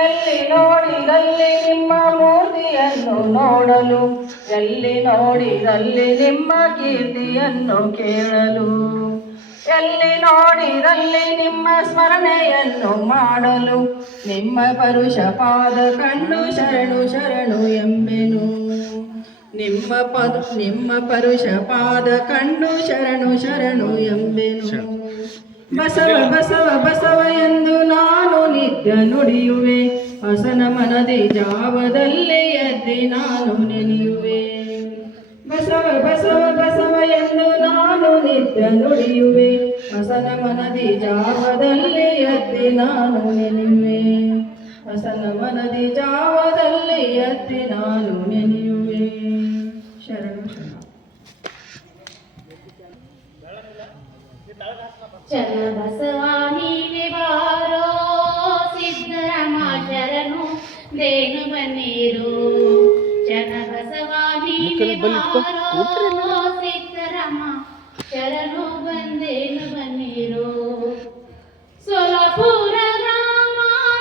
ಎಲ್ಲಿ ನೋಡಿದಲ್ಲಿ ನಿಮ್ಮ ಮೂರ್ತಿಯನ್ನು ನೋಡಲು, ಎಲ್ಲಿ ನೋಡಿದಲ್ಲಿ ನಿಮ್ಮ ಕೀರ್ತಿಯನ್ನು ಕೇಳಲು, ಎಲ್ಲಿ ನೋಡಿದಲ್ಲಿ ನಿಮ್ಮ ಸ್ಮರಣೆಯನ್ನು ಮಾಡಲು, ನಿಮ್ಮ ಪರುಷ ಪಾದ ಕಂಡು ಶರಣು ಶರಣು ಎಂಬೆನು. ನಿಮ್ಮ ಪರುಷ ಪಾದ ಕಂಡು ಶರಣು ಶರಣು ಎಂಬೆನು. ಬಸವ ಬಸವ ಬಸವ ಎಂದು ನಾನು ನಿತ್ಯ ನುಡಿಯುವೆ, ಹಸನ ಮನದಿ ಜಾವದಲ್ಲಿ ಎದ್ದಿ ನಾನು ನೆನೆಯುವೆ. ಬಸವ ಬಸವ ಬಸವ ಎಂದು ನಾನು ನಿತ್ಯ ನುಡಿಯುವೆ, ಹಸನ ಮನದಿ ಜಾವದಲ್ಲಿ ಎದ್ದಿ ನಾನು ನೆನೆಯುವೆ. ಹಸನ ಮನದಿ ಜಾವದಲ್ಲಿ ಎದ್ದಿ ನಾನು ನೆನೆಯುವೆ. ಶರಣು ಶರಣ. ಚನ್ನಬಸವ ನೀನೆ ಬಾರೋ, ಸಿದ್ದರಾಮ ಶರಣು ದೇನು ಬನ್ನಿರು. ಚನ್ನಬಸವ ನೀನೆ ಬಾರೋ, ಸಿದ್ದರಾಮ ಶರಣು ಬಂದೇನು ಬನ್ನಿರು. ಸೋಲಾಪುರ ಗ್ರಾಮ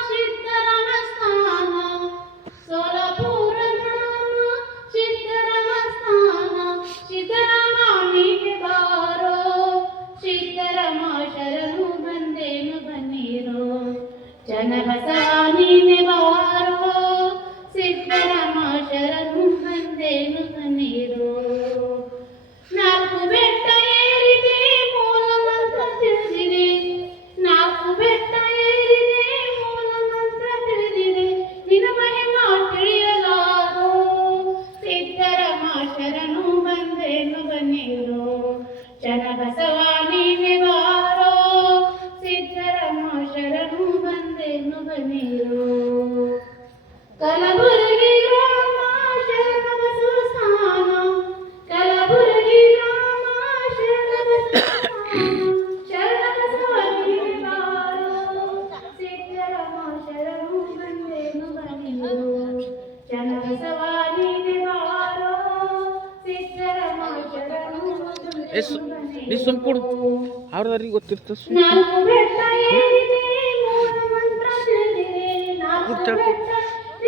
ಸಿದ್ದರಾಮ ಸ್ಥಾನ, ಸೋಲಾಪುರ ಗ್ರಾಮ ಸಿದ್ದರಾಮ ಸ್ಥಾನ. ಸಿದ್ದರಾಮ ನೀನೆ ಬಾರೋ, ಸಿದ್ದರಾಮ ಶರಣು ಬಂದೇನು ಬನ್ನಿರು. ಚನ್ನಬಸವ ನೀನೆ ಬಾರೋ, ಸಿದ್ದರಾಮ ಶರಣು ಬಂದೇನು ಬನ್ನಿರು. ನಾಲ್ಕು ಬೆಟ್ಟ ಏರಿದೆ ಮೂಲ ಮಂತ್ರ ತಿಳಿದಿದೆ, ನಾಲ್ಕು ಬೆಟ್ಟ ಏರಿದೆ ಮೂಲ ಮಂತ್ರ ತಿಳಿದಿದೆ. ನಿನ್ನ ಮಹಿಮಾ ತಿಳಿಯಲಾರೋ, ಸಿದ್ದರಾಮ ಶರಣು ಬಂದೇನು ಬನ್ನಿರು. ಚನ್ನಬಸವ ನೀನೆ ಬಾರೋ, ಸಿದ್ದರಾಮ ಶರಣು ಬಂದೇನು ಬನ್ನಿರು. ಕಲಬುರಗಿ ಗ್ರಾಮ ಶರಣಬಸವ ಸ್ಥಾನ, ಕಲಬುರಗಿ ಗ್ರಾಮ ಶರಣಬಸವ ಸ್ಥಾನ. ಶರಣಬಸವ ನೀನೆ ಬಾರೋ, ಸಿದ್ದರಾಮ ಶರಣು ಬಂದೇನು ಬನ್ನಿರು. ಚನ್ನಬಸವ ನೀನೆ ಬಾರೋ, ಸಿದ್ದರಾಮ ಶರಣು ಅವ್ರದವ್ರಿಗೆ ಗೊತ್ತಿರ್ತ. ನಾಲ್ಕು ಬೆಟ್ಟ ಏರಿದೆ ಮೂಲ ಮಂತ್ರ ತಿಳಿದಿದೆ, ನಾಲ್ಕು ಬೆಟ್ಟ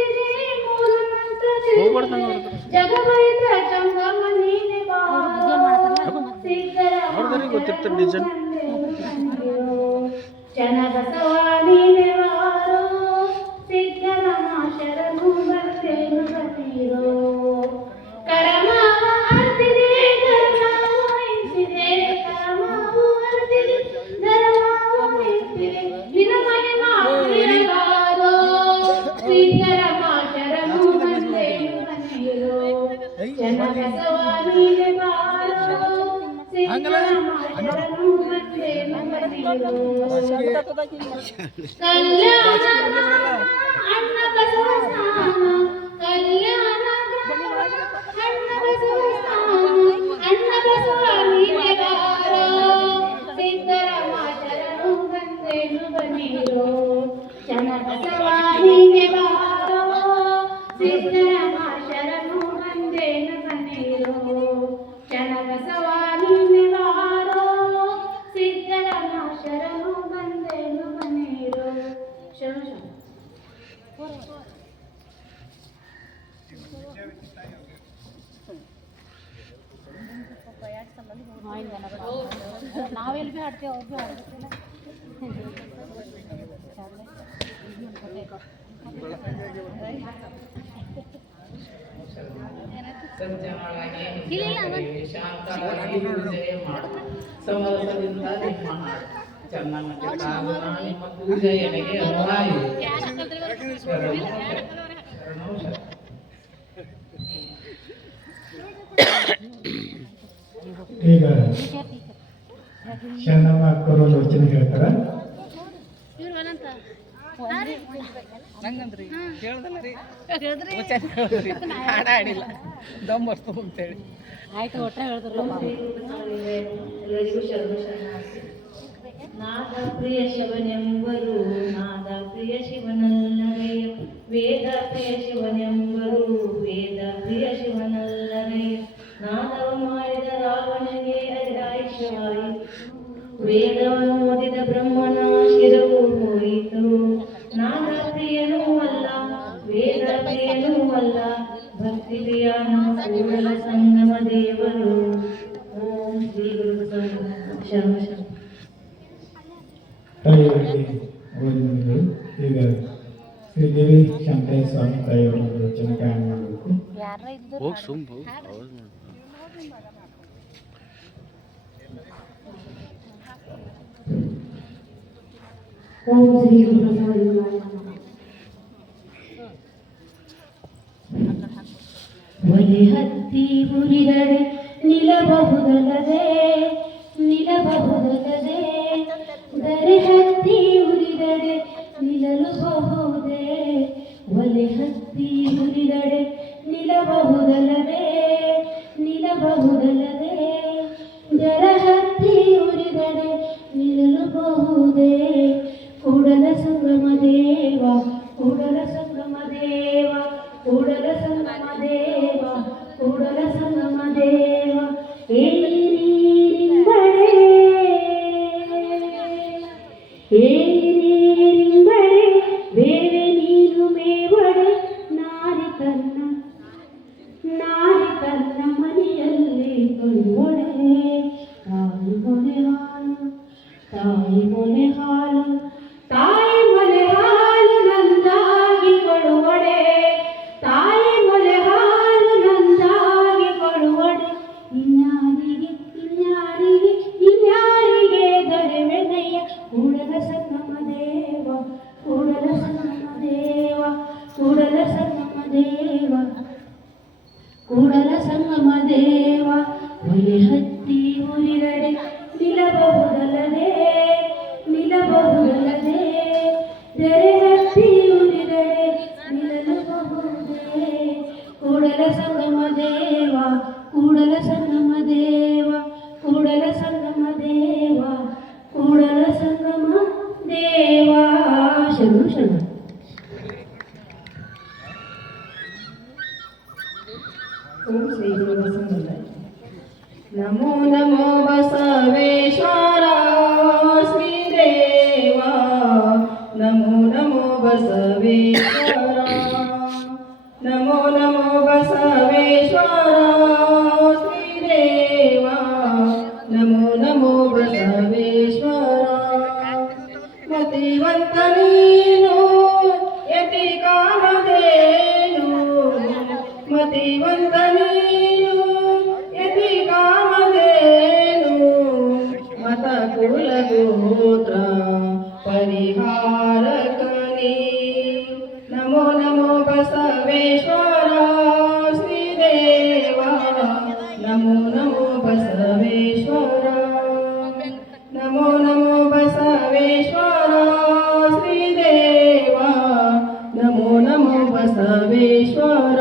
ಏರಿದೆ ಮೂಲ ಮಂತ್ರ ತಿಳಿದಿದೆ. ಜಗವೈದ ಜಂಗಮ ನೀನೆ ಬಾರೋ, ಸಿದ್ದರಾಮ ಗೊತ್ತಿರ್ತಾರೆ ಡಿಸೈನ್. ಚನ್ನಬಸವ ನೀನೆ ಬಾರೋ, ಸಿದ್ದರಾಮ ಶರಣು ಬಂದೇನು ಬನ್ನಿರು. ಕರಮಾವ ಅರ್ತಿದೆ ಧರ್ಮಾವು ಎಂತಿದೆ, ಕರಮಾವು ಅರ್ತಿದೆ ಧರ್ಮಾವು ಎಂತಿದೆ. ನಿನ್ನ ಮಹಿಮಾ ತಿಳಿಯಲಾರೋ, ಸಿದ್ದರಾಮ ಶರಣು ಬಂದೇನು ಬನ್ನಿರು. ಚನ್ನಬಸವ ನೀನೆ ಬಾರೋ, ಸಿದ್ದರಾಮ ಶರಣು ಬಂದೇನು ಬನ್ನಿರು. ಕಲ್ಯಾಣ ಅಣ್ಣ ಬಸವ ಸ್ಥಾನ, ಕಲ್ಯಾಣ ಅಣ್ಣ ಬಸವ ಸ್ಥಾನ. ಅಣ್ಣ ಬಸವ ನೀನೆ ಬಾರೋ, ಸಿದ್ದರಾಮ ಶರಣು ಬಂದೇನು ಬನ್ನಿರು. ಚನ್ನಬಸವ ನೀನೆ ಬಾರೋ, ಸಿದ್ದರಾಮ ಶರಣು ಬಂದೇನು ಬನ್ನಿರು. ಚನ್ನಬಸವ ನೀನೆ ಬಾರೋ, ಸಿದ್ದರಾಮ ಶರಣು ಬಂದೇನು ಬನ್ನಿರು. ಶರಣು ಶರಣ. ನಾವೆಲ್ಲಿ ಭೀ ಆಡ್ತೇವೆ, ಅವ್ರು ಭೀ ಆಡ್ಬೇಕಲ್ಲ. ಸಮರಸದಿಂದ ನಿಮ್ಮ ಚನ್ನಮ್ಮಕ್ಕೆ ಕಾರಣ ನಿಮ್ಮ ಪೂಜೆ ಎಡೆಗೆ ಅನುವಾಯಿ. ಈಗ ಚೆನ್ನಮ್ಮ ಅಕ್ಕರು ಯೋಚನೆ ಹೇಳ್ತಾರ. ನಂಗಂದ್ರಿ ಕೇಳ್ದಲ್ಲ ರೀ, ಹಾಡ ಆಡಿಲ್ಲ ದಮ್ ಬರ್ತು ಅಂತೇಳಿ. ಆಯ್ತು, ಒಟ್ಟ ಹೇಳಿದ್ರಲ್ಲ. ಎಲ್ಲರಿಗೂ ಶರಣು ಶರಣಾರ್ಥಿ. ನಾದ ಪ್ರಿಯ ಶಿವನೆಂಬರು, ನಾದ ಪ್ರಿಯ ಶಿವನಲ್ಲರೆಯ, ವೇದ ಪ್ರಿಯ ಶಿವನೆಂಬರು, ವೇದ ಪ್ರಿಯ ಶಿವನಲ್ಲರೆಯ. ನಾದವ ಮಾಡಿದ ರಾವಣನಿಗೆ ಅರಿದಾಯಿಷವಾಯಿತು, ವೇದವನ್ನು ಓದಿದ ಬ್ರಹ್ಮನ ಶಿರವು ಹೋಯಿತು. ನಾದ ಪ್ರಿಯನು ಬಲ್ಲ ಭಕ್ತಿಯ ನಮ್ಮ ಕೂಡಲ ಸಂಗಮ ದೇವರು. ಓಂ ಶ್ರೀ ಗುರು ಶರಣ ಶರಣ. ತಾಯಿಯವರಿಗೆ ವಂದನೆಗಳು. ಈಗ ಶ್ರೀದೇವಿ ಶಾಂತಯ್ಯ ಸ್ವಾಮಿ ತಾಯಿಯವರ ವಚನ ಗಾಯನ ಮಾಡಬೇಕು. ಹೋಗಿ ಸುಂಬು ಓಂ ಶ್ರೀ ಗುರು ಬಸವಲಿಂಗಾಯ ನಮಃ. ಒಲೆ ಹತ್ತಿ ಉರಿದರೆ ನಿಲ್ಲಬಹುದಲ್ಲದೆ ನಿಲ್ಲಬಹುದಲ್ಲದೆ, ದರೆ ಹತ್ತಿ ಉರಿದರೆ ನಿಲ್ಲಬಹುದೇ. ಒಲೆ ಹತ್ತಿ ಉರಿದರೆ ನಿಲ್ಲಬಹುದಲ್ಲದೆ ನಿಲ್ಲಬಹುದಲ್ಲದೆ, ದರ ಹತ್ತಿ ಉರಿದರೆ ನಿಲ್ಲಬಹುದೇ. ಕೂಡಲ ಸಂಗಮ ದೇವ ಕೂಡಲ ಸಂಗಮ ದೇವ ಕೂಡಲ ಸಂಗಮ ದೇವ ಕೂಡಲ ಸಂಗಮ ದೇವ. ಏನಿಂಬರೆ ಏನಿಂಬರೆ ಬೇರೆ ನೀರು ಮೇವಡೆ, ನಾರಿ ತನ್ನ ಮನೆಯಲ್ಲಿ ಕೊಡುವಡೆ. ತಾಯಿ ಮೊಲೆ ಹಾಲು ತಾಯಿ ಮೊಲೆ ಹಾಲು ತಾಯಿ ಮೊಲೆ ಹಾಲು ನಂದಾಗಿ ಕೊಡುವಡೆ. ತಾಯಿ ಮೊಲೆ ಹಾಲು ನಂದಾಗಿ ಕೊಡುವಡೆ. ಇನ್ಯಾರಿಗೆ ಇನ್ಯಾರಿಗೆ ಇನ್ಯಾರಿಗೆ ದೊರೆವೆನಯ್ಯ. ಕೂಡಲ ಸಂಗಮ ದೇವ ಕೂಡಲ ಸಂಗಮ ದೇವ ಕೂಡಲ ಸಂಗಮ ದೇವ ಕೂಡಲ ಸಂಗಮ ದೇವ. ಒಲೆ ಹತ್ತಿ ಉರಿದರೆ ನಿಲ್ಲಬಹುದಲ್ಲದೆ ನಿಲ್ಲಬಹುದಲ್ಲದೆ, ದರೆ ಹತ್ತಿ ಉರಿದರೆ ನಿಲ್ಲಬಹುದೇ. ಕೂಡಲ ಸಂಗಮ ದೇವ ಕೂಡಲ ಸಂಗಮ ದೇವ ಕೂಡಲ ಸಂಗಮ ದೇವ ಕೂಡಲ ಸಂಗಮ ದೇವ. ಶರಣು ಶರಣ. ಓಂ ಶ್ರೀ ಗುರು ಬಸವಲಿಂಗಾಯ. ನಮೋ ನಮೋ ಬಸವೇಶ್ವರ ಶ್ರೀದೇವ. ನಮೋ ನಮೋ ಬಸವೇಶ್ವರ. ನಮೋ ನಮೋ ಬಸವೇಶ್ವರ ಶ್ರೀದೇವ. ನಮೋ ನಮೋ ಬಸವೇಶ್ವರ. ಮತಿವಂತ ನೀನು ಯತಿ ಕಾಮಧೇನು, ಮತಿವಂತ ನೀನು ಯತಿ ಕಾಮಧೇನು. ಮತ ಕುಲ ಗೋತ್ರ ಪರಿಹಾರಕನೇ. ನಮೋ ನಮೋ ಬಸವೇಶ್ವರ ಶ್ರೀದೇವ. ನಮೋ ನಮೋ ಬಸವೇಶ್ವರ. ನಮೋ ನಮೋ ಬಸವೇಶ್ವರ ಶ್ರೀದೇವ. ನಮೋ ನಮೋ ಬಸವೇಶ್ವರ.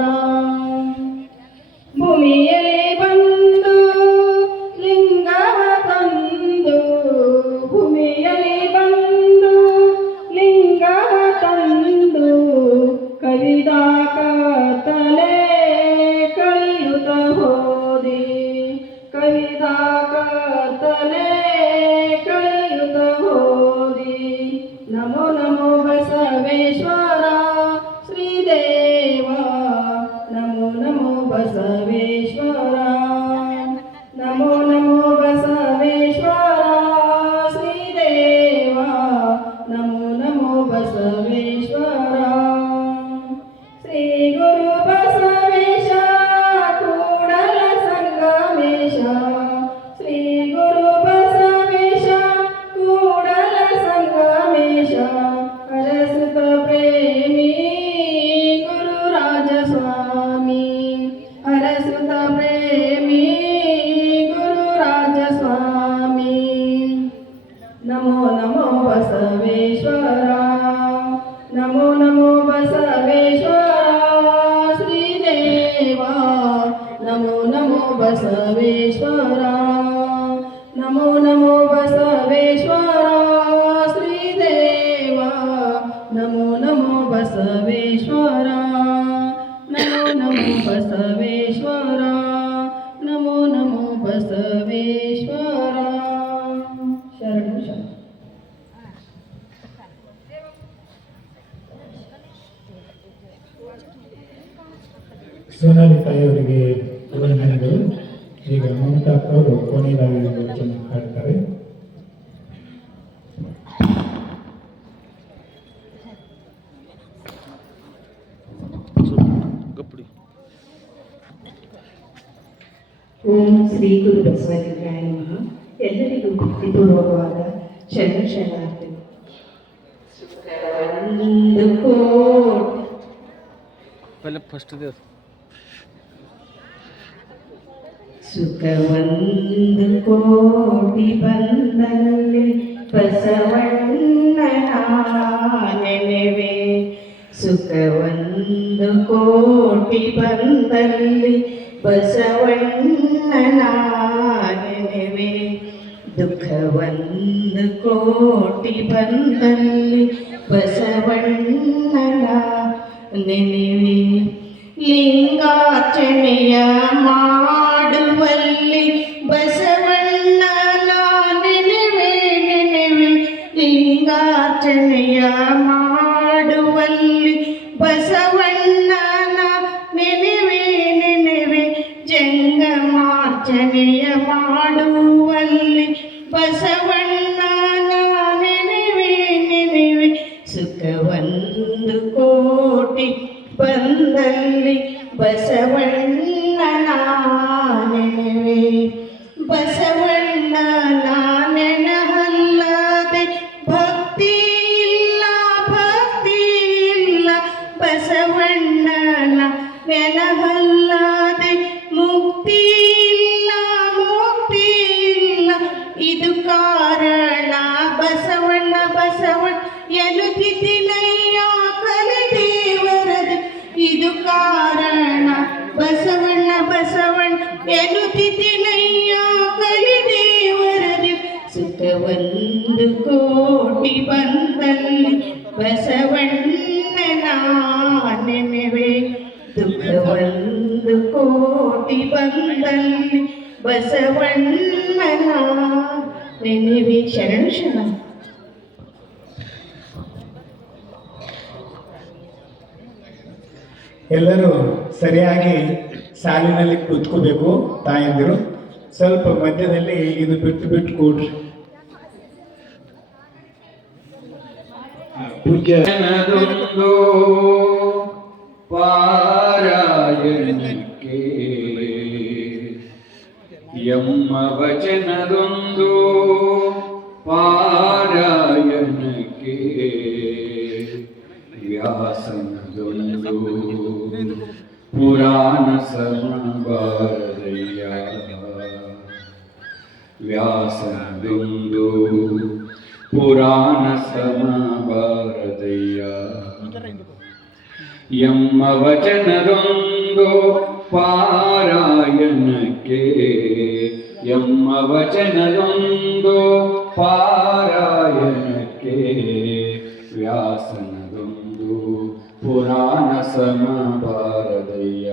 ಭೂಮಿಯಲ್ಲಿ ಬಂದು ಲಿಂಗವ ತಂದು, ಭೂಮಿಯಲ್ಲಿ ಬಂದು ಲಿಂಗವ ತಂದು, ಕವಿದಾಕ ತಲೆ ಕಳೆಯುತ್ತ ಹೋದಿ. ಕವಿದಾಕ ತಲೆ ಕಳೆಯುತ್ತ ಹೋದಿ. ನಮೋ ನಮೋ ಬಸವೇಶ್ವರ ಶ್ರೀದೇವ. ನಮೋ ನಮೋ ಬಸವೇಶ್ವರ. ನಮೋ ನಮೋ ಬಸವೇಶ್ವರ ಶ್ರೀದೇವ. ನಮೋ ನಮೋ ಬಸವೇಶ್ವರ. ಶ್ರೀ ಗುರು ಬಸವೇಶ ಕೂಡಲ ಸಂಗಮೇಶ. ಶ್ರೀ ಗುರು ಬಸವೇಶ ಕೂಡಲ ಸಂಗಮೇಶ. ಹರಸುತ ಪ್ರೇಮಿ ಗುರು ರಾಜ ಸ್ವಾಮಿ. ಹರಸುತ ಪ್ರೇಮಿ ಗುರು ರಾಜ ಸ್ವಾಮಿ. ನಮೋ ನಮೋ ಬಸವೇಶ್ವರ. ನಮೋ ನಮೋ ಬಸವೇಶ್ವರ ಶ್ರೀದೇವ. ನಮೋ ನಮೋ ಬಸವೇಶ್ವರ. ನಮೋ ನಮೋ ಬಸವೇಶ್ವರ ಶ್ರೀದೇವ. ನಮೋ ನಮೋ ಬಸವೇಶ್ವರ. ನಮೋ ನಮೋ ಬಸವೇಶ್ವರ. ನಮೋ ನಮೋ ಬಸವೇಶ್ವರ. ಶರಣು ಶರಣ. ಸೋನಾಲಿ ತಾಯಿಯವರಿಗೆ ಅಭಿನಂದನೆಗಳು. ಈಗ ಮಮತಾ ಅವರು ಕೊನೆಯದಾಗಿ ವಚನ ಹಾಡ್ತಾರೆ. ಗಪ್ಪಡಿ. ಓಂ ಶ್ರೀ ಗುರು ಬಸವಲಿಂಗಾಯ ನಮಃ. ಎಲ್ಲರಿಗೂ ಭಕ್ತಿಪೂರ್ವಕವಾದ ಶರಣಾರ್ಥಿ. ಒಂದು ಕೋಟಿ ಪಹಲೆ ಫಸ್ಟ್ ಇದೆ. ಸುಖವೊಂದು ಕೋಟಿ ಬಂದಲ್ಲಿ ಬಸವಣ್ಣನ ನೆನೆವೆ. ಸುಖವೊಂದು ಕೋಟಿ ಬಂದಲ್ಲಿ ಬಸವಣ್ಣನ ನೆನೆವೆ. ದುಃಖವೊಂದು ಕೋಟಿ ಬಂದಲ್ಲಿ ಬಸವಣ್ಣನ ನೆನೆವೆ. ಲಿಂಗಾರ್ಚನೆಯ ಮಾಡುವಲ್ಲಿ ಬಸವಣ್ಣನ ನೆನೆವೆ ನೆನೆವೆ. ಲಿಂಗಾರ್ಚನೆಯ ಮಾಡುವಲ್ಲಿ ಬಸವಣ್ಣನ ನೆನೆವೆ ನೆನೆವೆ. ಜಂಗಮಾರ್ಚನೆಯ ಮಾಡುವಲ್ಲಿ ಬಸವಣ್ಣನ ನೆನೆವೆ ನೆನೆವೆ. ಸುಖವೊಂದು ಕೋಟಿ ಬಂದಲ್ಲಿ ಬಸವಣ್ಣನ ನೆನೆವೆ. ಬಸವಣ್ಣನ ನೆನಹಲ್ಲದೆ ಭಕ್ತಿ ಇಲ್ಲ ಭಕ್ತಿ ಇಲ್ಲ. ಬಸವಣ್ಣನ ನೆನಹಲ್ಲದೆ ಮುಕ್ತಿ ಇಲ್ಲ ಮುಕ್ತಿ ಇಲ್ಲ. ಇದು ಕಾರಣ ಬಸವಣ್ಣ ಬಸವಣ್ಣ ಎನ್ನುತ್ತಿದ್ದಿನಯ್ಯ ಕಲಿದೇವರದು. ಇದು ಕಾರಣ ಬಸವಣ್ಣ ಬಸವಣ್ಣ ಎನ್ನುತ್ತಿದ್ದಿನಯ್ಯ ಕಲಿದೇವರದು. ಸುಖವೊಂದು ಕೋಟಿ ಬಂದಲ್ಲಿ ಬಸವಣ್ಣನ ನೆನೆವೆ. ದುಃಖವೊಂದು ಕೋಟಿ ಬಂದಲ್ಲಿ ಬಸವಣ್ಣನ ನೆನೆವೆ. ಶರಣು ಶರಣ. ಎಲ್ಲರೂ ಸರಿಯಾಗಿ ಸಾಲಿನಲ್ಲಿ ಕೂತ್ಕೋಬೇಕು. ತಾಯಂದಿರು ಸ್ವಲ್ಪ ಮಧ್ಯದಲ್ಲಿ ಇದು ಬಿಟ್ಟು ಬಿಟ್ಟು ಕೂಡ್ರಿ. ಜನದೊಂದು ಪಾರಾಯಣಕ್ಕೆ ಎಮ್ಮ ವಚನದೊಂದು ಪಾರಾಯಣಕ್ಕೆ ವ್ಯಾಸನದೊಂದು ಪುರಾಣ ಸಮಬಾರದಯ್ಯ. ವ್ಯಾಸನದೊಂದು ಪುರಾಣ ಸಮಬಾರದಯ್ಯ. ಎಮ್ಮ ವಚನದೊಂದು ಪಾರಾಯಣಕ್ಕೆ ಎಮ್ಮ ವಚನದೊಂದು ಪಾರಾಯಣಕ್ಕೆ ವ್ಯಾಸನದೊಂದು ಪುರಾಣ ಸಮಬಾರದಯ್ಯ.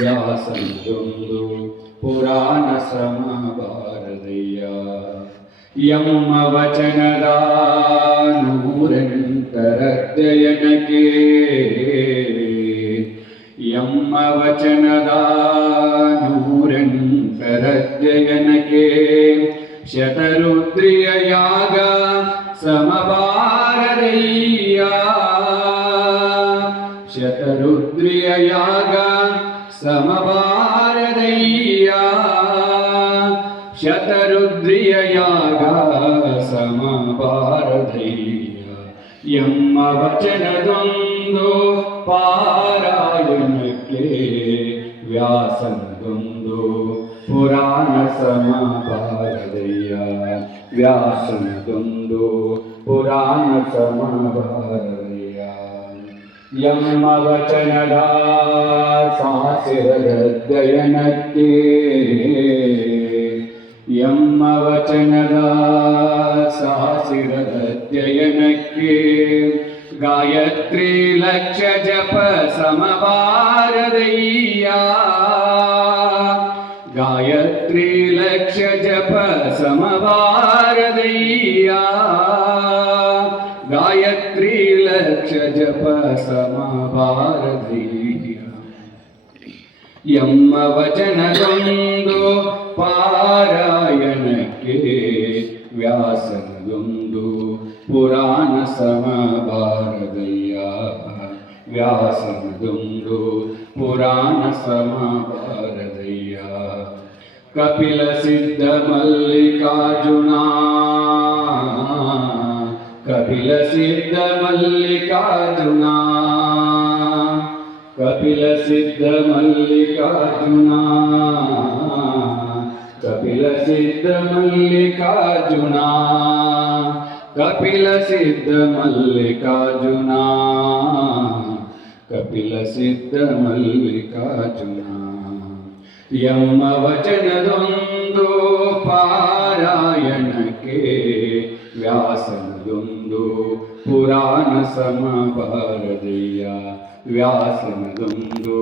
ವ್ಯಾಸನದೊಂದು ಪುರಾಣ ಸಮಬಾರದಯ್ಯ. ಎಮ್ಮ ವಚನದ ನೂರೆಂಟರಧ್ಯಯನಕ್ಕೆ ಎಮ್ಮ ವಚನದ ನೂರೆಂಟರಧ್ಯಯನಕ್ಕೆ ಶತರುದ್ರಿಯ ಯಾಗ ಸಮಬಾರದಯ್ಯ. ಶತರುದ್ರಿಯ ಯಾಗ ಸಮಬಾರದಯ್ಯ. ಶತರುದ್ರಿಯ ಯಾಗ ಸಮಬಾರದಯ್ಯ. ಎಮ್ಮ ವಚನದೊಂದು ಪಾರಾಯಣಕ್ಕೆ ವ್ಯಾಸನದೊಂದು ಪುರಾಣ ಸಮಬಾರದಯ್ಯ. ವ್ಯಾಸನದೊಂದು ಪುರಾಣ ಸಮಬಾರದಯ್ಯ. ಎಮ್ಮ ವಚನದ ಸಾಸಿರಗಧ್ಯಯನಕ್ಕೆ ಎಮ್ಮ ವಚನದ ಸಾಸಿರಗಧ್ಯಯನಕ್ಕೆ ಗಾಯತ್ರಿ ಲಕ್ಷ ಜಪ ಸಮಬಾರದಯ್ಯ. ಗಾಯತ್ರಿ ಲಕ್ಷ ಜಪ ಸಮಬಾರದಯ್ಯ. ಗಾಯತ್ರಿ ಲಕ್ಷ ಜಪ ಸಮಬಾರದಯ್ಯ. ಎಂಬ ವಚನದೊಂದು ಪಾರಾಯಣಕ್ಕೆ ವ್ಯಾಸನದೊಂದು ಪುರಾಣ ಸಮಬಾರದಯ್ಯ. ವ್ಯಾಸನದೊಂದು ಪುರಾಣ ಸಮಬಾರದಯ್ಯ. ಕಪಿಲ ಸಿದ್ಧ ಮಲ್ಲಿಕಾರ್ಜುನ, ಕಪಿಲ ಸಿದ್ಧ ಮಲ್ಲಿಕಾರ್ಜುನ, ಕಪಿಲ ಸಿದ್ಧ ಮಲ್ಲಿಕಾರ್ಜುನ, ಕಪಿಲ ಸಿದ್ಧ ಮಲ್ಲಿಕಾರ್ಜುನ, ಕಪಿಲ ಸಿದ್ಧ ಮಲ್ಲಿಕಾರ್ಜುನ, ಕಪಿಲ ಸಿದ್ಧ ಮಲ್ಲಿಕಾರ್ಜುನ. ಎಂಬ ವಚನದೊಂದು ಪಾರಾಯಣಕ್ಕೆ ವ್ಯಾಸನದೊಂದು ಪುರಾಣ ಸಮಬಾರದಯ್ಯ. ವ್ಯಾಸನದೊಂದು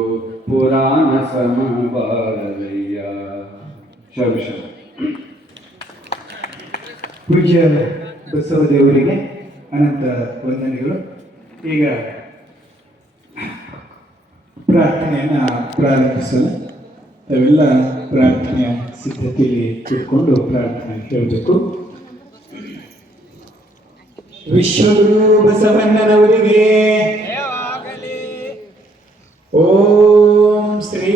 ಪುರಾಣ ಸಮಬಾರದಯ್ಯ. ಶರ್ಮ ಪೂಜ್ಯ ಬಸವದೇವರಿಗೆ ಅನಂತ ವಂದನೆಗಳು. ಈಗ ಪ್ರಾರ್ಥನೆಯನ್ನು ಪ್ರಾರಂಭಿಸಲು ತಾವೆಲ್ಲ ಪ್ರಾರ್ಥನೆಯ ಸಿದ್ಧತೆಯಲ್ಲಿ ಕೂತ್ಕೊಂಡು ಪ್ರಾರ್ಥನೆ ಹೇಳಬೇಕು. ವಿಶ್ವಗುರು ಬಸವಣ್ಣನವರಿಗೆ ಓಂ ಶ್ರೀ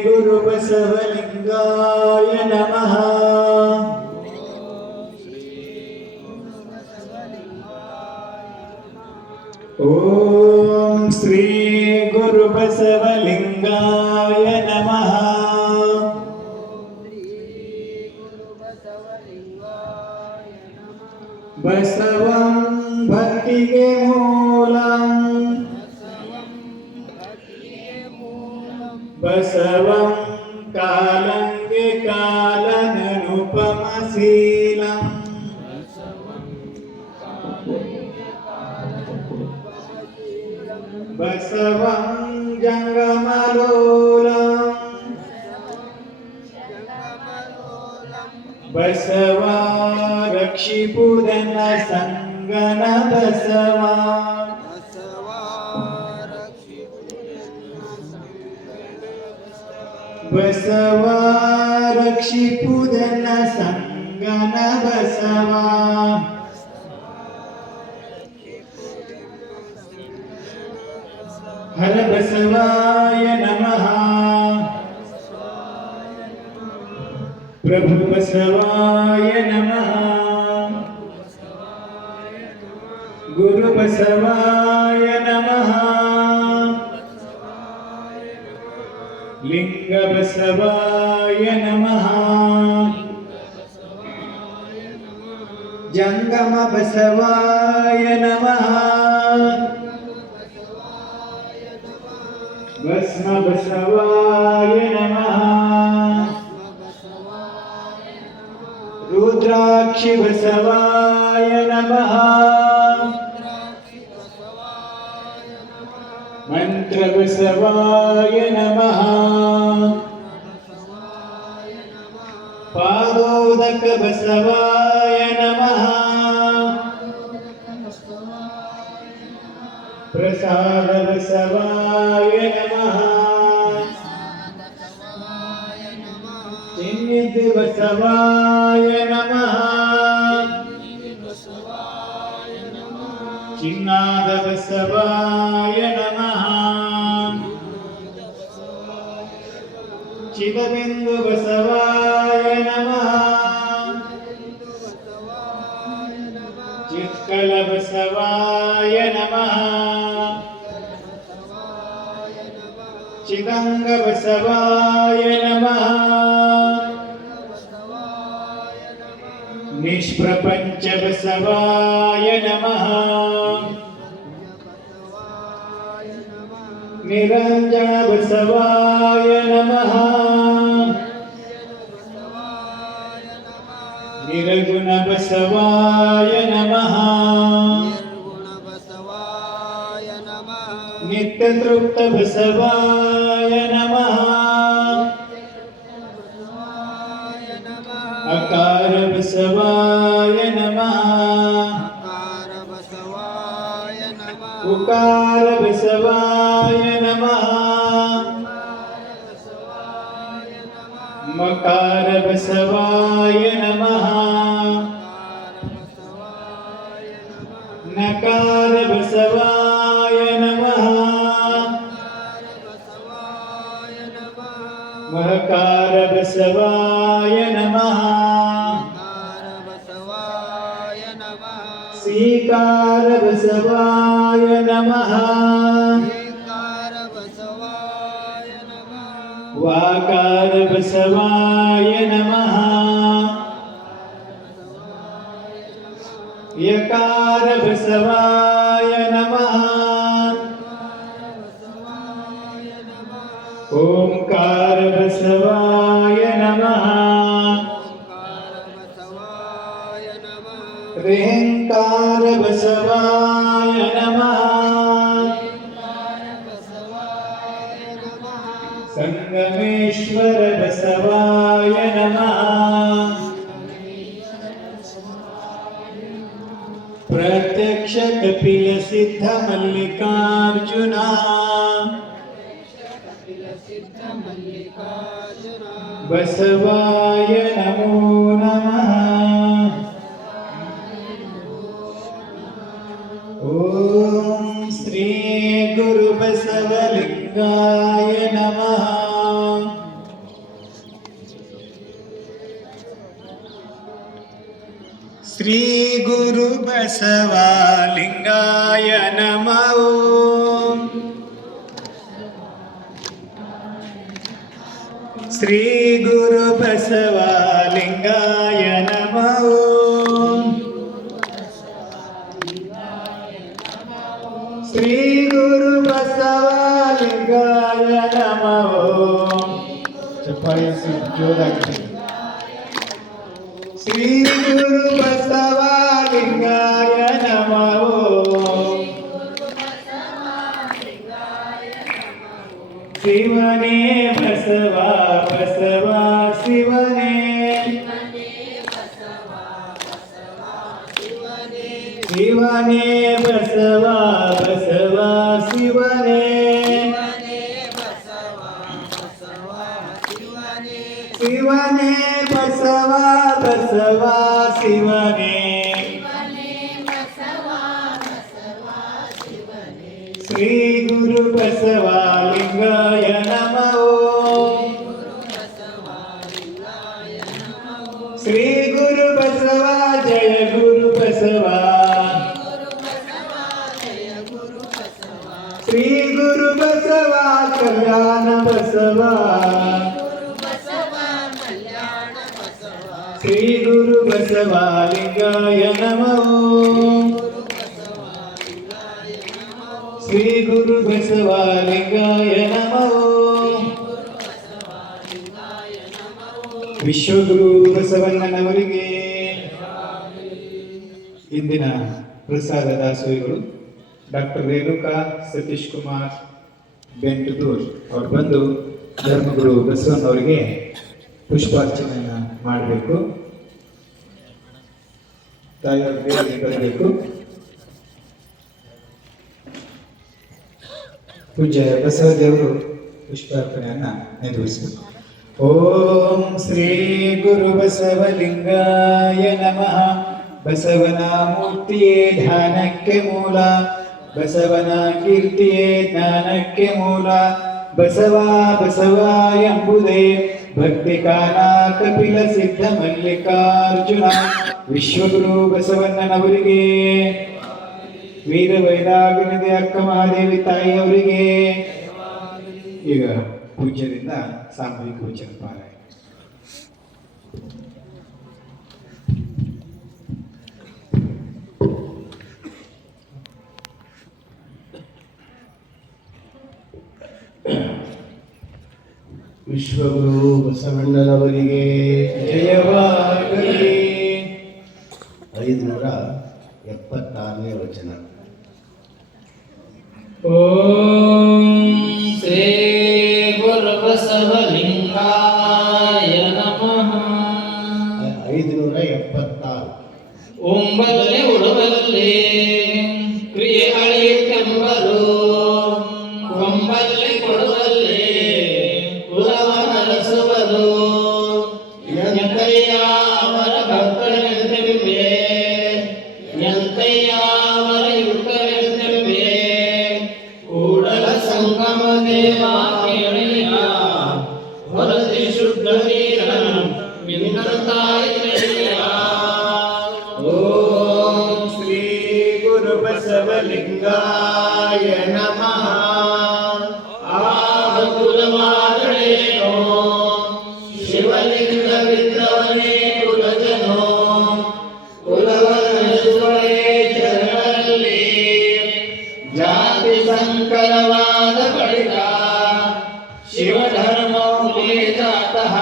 ಗುರು ಬಸವಲಿಂಗಾಯ ನಮಃ. ಓಂ ಶ್ರೀ ಗುರು ಬಸವಲಿಂಗಾಯ ನಮಃ. ಬಸವಂ ಭಕ್ತಿಗೆ ಮೂಲಂ, ಬಸವಂ ಕಾಲಂಗೆ ಕಾಲನನುಪಮಶೀಲಂ, ಬಸವಂ ಜಂಗಮಲೋಲಂ, ಬಸವ ರಕ್ಷಿಪುರನ ಸಂಗನ ಬಸವ, ಬಸವ ರಕ್ಷಿಪುರನ ಸಂಗನ ಬಸವ, ಹರ ಬಸವಾಯ ನಮಃ. ಪ್ರಭು ಬಸವಾಯ ನಮಃ. ಗುರು ಬಸವಾಯ ನಮಃ. ಲಿಂಗ ಬಸವಾಯ ನಮಃ. ಜಂಗಮ ಬಸವಾಯ ನಮಃ. ಭಸ್ಮ ಬಸವಾಯ ನಮಃ. ರುದ್ರಾಕ್ಷಿ ಬಸವಾಯ ನಮಃ. ಮಂತ್ರ ಬಸವಾಯ ನಮಃ. ಪಾದೋದಕ ಬಸವಾಯ ನಮಃ. ಪ್ರಸಾದ ಬಸವಾಯ ನಮಃ. ಚಿನ್ನಿದ್ ಬಸವಾಯ ನಮಃ. ಚಿನ್ನಾದ ಬಸವಾಯ ನಮಃ. ಚಿದಬಿಂದು ಬಸವಾಯ ನಮಃ. ಚಿತ್ಕಲ ಬಸವಾಯ ನಮಃ. ಚಿದಂಗ ಬಸವಾಯ ನಮಃ. ನಿಷ್ಪ್ರಪಂಚ ಬಸವಾಯ ನಮಃ. ನಿರಂಜನ ಬಸವಾಯ ನಮಃ. ನಿರ್ಗುಣ ಬಸವಾಯ ನಮಃ. ನಿತ್ಯ ತೃಪ್ತ ಬಸವಾಯ ನಮಃ. ಅಕಾರ ಬಸವಾಯ ನಮಃ. ಉಕಾರ ಬಸವಾಯ ನಮಃ. ವಕಾರ ಬಸವಾಯ ನಮಃ ನಕಾರ ಬಸವಾಯ ನಮಃ ಮಕಾರ ಬಸವಾಯ ನಮಃ ಸ್ವೀಕಾರ ಬಸವಾಯ ನಮಃ ವಾಕಾರ ಬಸವಾಯ ನಮಃ ಯಕಾರ ಬಸವಾಯ ನಮಃ ಓಂಕಾರ ಬಸವಾಯ ನಮಃ ರೇಂಕಾರ ಬಸವಾಯ ನಮಃ ಸಂಗಮೇಶ್ವರ ಬಸವಾಯ ನಮಃ ಪ್ರತ್ಯಕ್ಷ ಕಪಿಲ ಸಿದ್ಧ ಮಲ್ಲಿಕಾರ್ಜುನ ಬಸವಾಯ ನಮೋ ನಮಃ ಓಂ ಶ್ರೀ ಗುರು ಬಸವಲಿಂಗಾಯ ನಮಃ ಶ್ರೀ ಗುರು ಬಸವಲಿಂಗಾಯ ನಮಃ ಶ್ರೀ ಗುರು ಬಸವಲಿಂಗಾಯ ನಮಃ ಶ್ರೀ ಗುರು ಬಸವಲಿಂಗಾಯ ನಮಃ ಚಪ್ಪಾಳೆ ಜೋರಾಗಿ ಶ್ರೀ ಗುರು ಬಸವಲಿಂಗಾಯ ನಮಃ ಶಿವನೇ ಬಸವ ಬಸವ ಶಿವನೇ ಶಿವನೇ ಬಸವ ಬಸವ ಶಿವನೇ ಶಿವನೇ ಬಸವ ಬಸವ ಶಿವನೇ ಶ್ರೀ ಗುರು ಬಸವಲಿಂಗಾಯ ನಮಃ ಶ್ರೀ ಗುರು ಬಸವ ಜಯ ಗುರು ಬಸವ ಶ್ರೀ ಗುರು ಬಸವ ಕಲ್ಯಾಣ ಬಸವ ಶ್ರೀ ಗುರು ಬಸವಲಿಂಗಾಯ ನಮಃ ಶ್ರೀ ಗುರು ಬಸವಲಿಂಗಾಯ ನಮಃ ವಿಶ್ವಗುರು ಬಸವಣ್ಣನವರಿಗೆ ಇಂದಿನ ಪ್ರಸಾದ ದಾಸೋಹಿಗಳು ಡಾಕ್ಟರ್ ರೇಣುಕಾ ಸತೀಶ್ ಕುಮಾರ್ ಬೆಂಟದೂರ್ ಅವರು ಬಂದು ಧರ್ಮಗುರು ಬಸವಣ್ಣವರಿಗೆ ಪುಷ್ಪಾರ್ಚನೆಯನ್ನು ಮಾಡಬೇಕು. ತಾಯಿಯವರು ಬೇರೆ ಬರಬೇಕು. ಪೂಜ್ಯ ಬಸವದೇವರು ಪುಷ್ಪಾರ್ಪಣೆಯನ್ನು ನೆರವೇರಿಸಬೇಕು. ಓಂ ಶ್ರೀ ಗುರು ಬಸವಲಿಂಗಾಯ ನಮಃ. ಬಸವನ ಮೂರ್ತಿಯೇ ಧ್ಯಾನಕ್ಕೆ ಮೂಲ, ಬಸವನ ಕೀರ್ತಿಯೇ ಜ್ಞಾನಕ್ಕೆ ಮೂಲ. ಬಸವ ಬಸವ ಎಂಬುದೇ ಭಕ್ತಿ ಕಾಲ ಕಪಿಲ ಸಿದ್ಧ ಮಲ್ಲಿಕಾರ್ಜುನ. ವಿಶ್ವಗುರು ಬಸವಣ್ಣನವರಿಗೆ, ವೀರ ವೈರಾಗ್ಯನದಿ ಅಕ್ಕ ಮಹಾದೇವಿ ತಾಯಿಯವರಿಗೆ ಈಗ ಪೂಜ್ಯರಿಂದ ಸಾಮೂಹಿಕ ವಚನ ಪಾರಾಯಣ. ವಿಶ್ವಗುರು ಬಸವಣ್ಣನವರಿಗೆ ಜಯವಾಗಲಿ. 576ನೇ ವಚನ. ಓಂ ಶ್ರೀ ಗುರು ಬಸವಲಿಂಗಾಯ ನಮಃ. 576. ಉಂಬಲ್ಲಿ ಉಡುಬಲ್ಲಿ ಕ್ರಿಯೆ ಅಳಿತೆಂಬರು, ಕೊಂಬಲ್ಲಿ ಕೊಡುವಲ್ಲಿ ಕುಲವ ನಡೆಸುವುದು. ನಮಃ. ಕುಲವಾದಳೇನೋ ಶಿವಲಿಂಗವಿದ್ದವನೇ ಕುಲಜನೋ ಕುಲವನ್ನುಸುವೇ ಜನರಲ್ಲಿ ಜಾತಿ ಸಂಕರವಾದ ಬಳಿಕ ಶಿವಧರ್ಮೋಪೇ ಜಾತಃ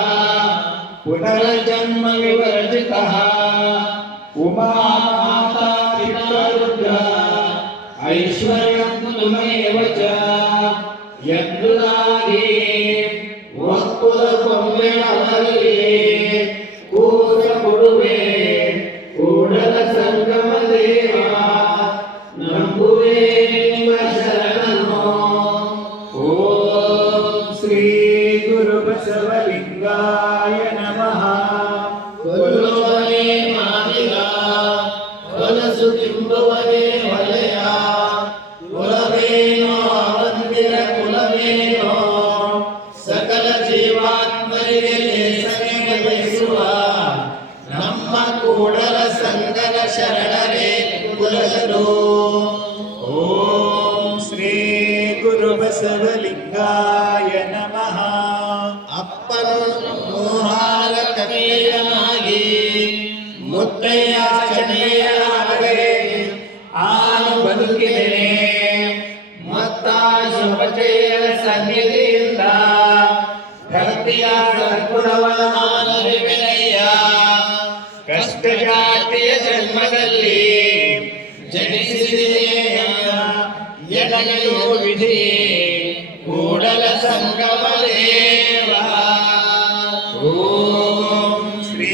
ಪುನರ್ಜನ್ಮ ವಿವರ್ಜಿತಃ ಉಮಾ ಮಾತಾ ಪಿತೃರುದ್ರ ಐಶ್ವರ್ಯಂ ತುಮೇವ ಚ ಎಂದುದಾಗಿ ಒಕ್ಕುಲ ಕೊಂಬೆಳವಲ್ಲಿ ಕೂಗ ಕೊಡುವೆ ಕೂಡಲ ಸಂಗಮ ದೇವ ನಂಬುವೆ ನಿಮ್ಮ ಶರಣನೋ. ಓಂ ಶ್ರೀ ಗುರು ಬಸವಲಿಂಗಾಯ ನಮಃ. ಕೊಲ್ಲುವನೇ ಮಾದಿಗ ಹೊಲಸು ತಿಂಬುವನೇ ಹೊಲೆಯ ಕುಲವೇನೋ ಅವಂದಿರ ಕುಲವೇನೋ ಸಕಲ ಜೀವಾತ್ಮರಿಗೆ ಲೇಸನೆ ಬಯಸುವ ನಮ್ಮ ಕೂಡಲ ಸಂಗನ ಶರಣರೇ ಕುಲಜರು. ಓಂ ಶ್ರೀ ಗುರು ಬಸವಲಿಂಗಾಯ ನಮಃ. ಅಪ್ಪನು ಮೋಹಾರ ಕಥೆಯನಾಗಿ ಮುತ್ತಯ್ಯ ಚೆನ್ನಯ್ಯನಾದರೆ ಆನು ಬದುಕಿದ್ದೇನೆ ಮತ್ತ ಶುಭತೆಯ ಸನ್ನಿಧಿಯಿಂದ ಭಕ್ತಿಯ ಸದ್ಗುಣವನ ಮಾನವಿನಯ್ಯ. ಕಷ್ಟ ಜಾತಿಯ ಜನ್ಮದಲ್ಲಿ ಜನಿಸಿದೆಯ ಎಡಗಲು ವಿಧಿ ಕೂಡಲ ಸಂಗಮ ದೇವ. ಓಂ ಶ್ರೀ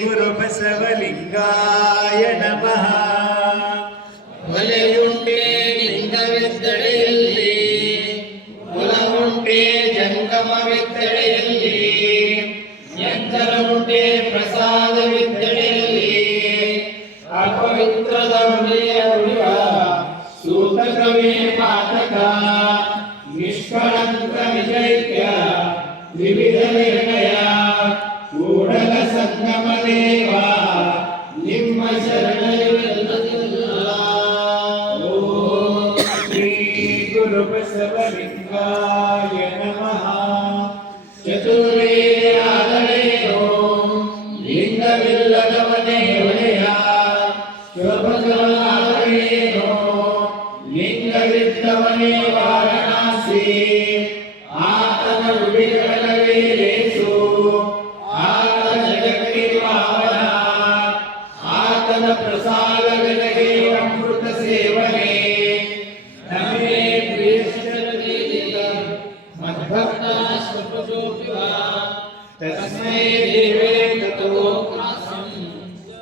ಗುರು ಬಸವಲಿಂಗಾಯ ನಮಃ. ಹೊಲೆಯುಂಟೆ ಲಿಂಗವೆದ್ದಡೆಯಲ್ಲಿ ಕುಲವುಂಟೆ ಜಂಗಮವೆದ್ದಡೆಯಲ್ಲಿ ಯಂತ್ರವುಂಟೆ ಪ್ರಸಾದವಿದ್ದಡೆಯಲ್ಲಿ ಅಪವಿತ್ರದ ಉಳಿಯ ಉಳಿವ ಸೂತಕವೇ ಪಾತಕ ನಿಷ್ಕಳಂಕ ನಿಜೈಕ್ಯ ತ್ರಿವಿಧ ನಿರ್ಣಯ ಕೂಡಲ ಸಂಗಮ ದೇವ ನಿಮ್ಮ ಶರಣರಿವೆಲ್ಲದಿಲ್ಲ. ಓಂ ಶ್ರೀ ಗುರು ಬಸವಲಿಂಗಾಯ ನಮಃ. ಚತುರ್ವೇದಾದಳೇನೋ ಲಿಂಗವಿಲ್ಲದವನೇ ಹೊಳೆಯ ಶೋಭಗಳಾದಳೇನೋ ಲಿಂಗವಿದ್ದವನೇ ವಾರಣಾಸಿ ಆತನ ನುಡಿಗಳವೇ ಲೇಸು ಆತ ಜಗಕ್ಕೆ ಪಾವನ ಆತನ ಪ್ರಸಾದಗಳಿಗೆ ಅಮೃತ ಸೇವನೆ ನಮೇ ಪ್ರಿಯಶ್ಚರವೇದಿತ ಮದ್ಭಕ್ತ ಸ್ವಪಜೋಪಿವ ತಸ್ಮೈ ದೇವೇ ತತೋ